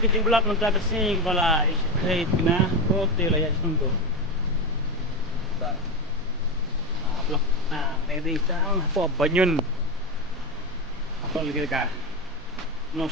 kejebak mentah kesing kepala. Kena hotel lah ya sungguh. Blok. Nah, tadi sang apa banyun. Apa lagi dekat? No.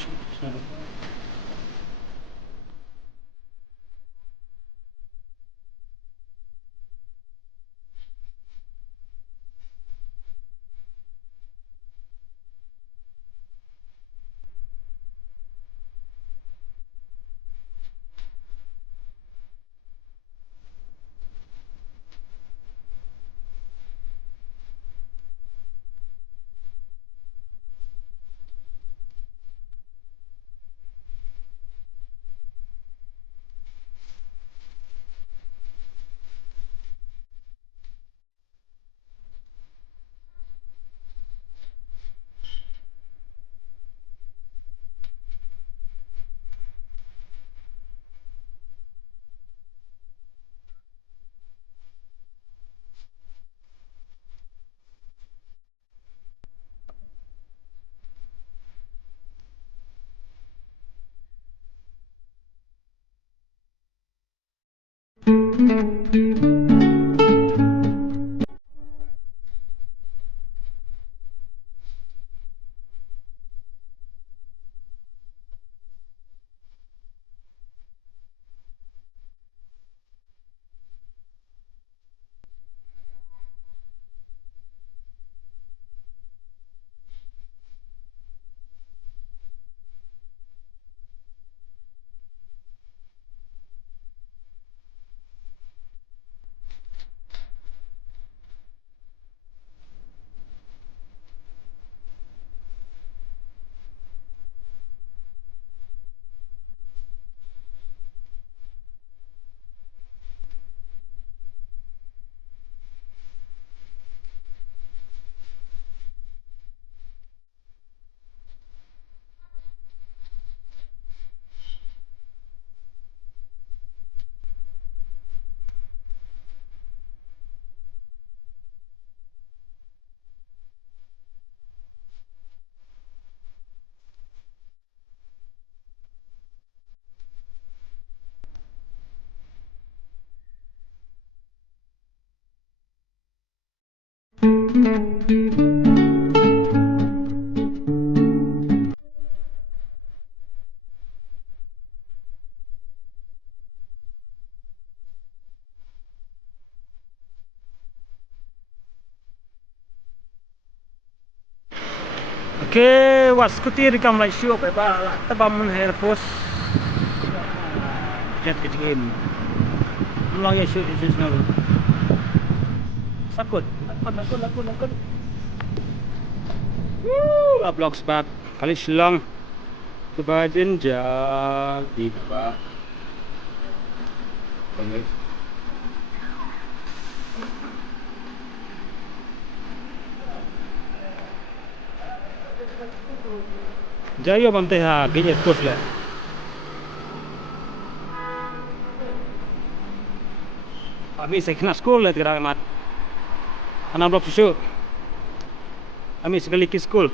Okay, what's good here? Come like show apa lah? Tabam airport. Jet kecil. Long ya show itu semua. Sakut. Lakut. Vlog sebab kali silang kebadan jadi apa? Okay. Jaya bantai ha, gini kos lah. Ami sekena school lah tidak mat. Anak blok susu. Ami sekali ke school.